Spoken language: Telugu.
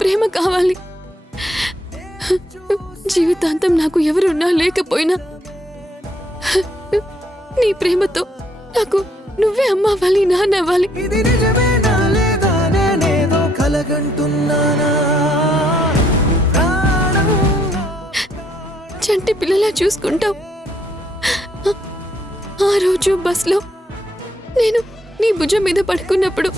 ప్రేమ కావాలి. జీవితాంతం నాకు ఎవరున్నా లేకపోయినా నీ ప్రేమతో నాకు నువ్వే అమ్మ అవ్వాలి, నాన్న అవ్వాలి. చంటి పిల్లలా చూసుకుంటావు. ఆ రోజు బస్లో నేను నీ భుజం మీద పడుకున్నప్పుడు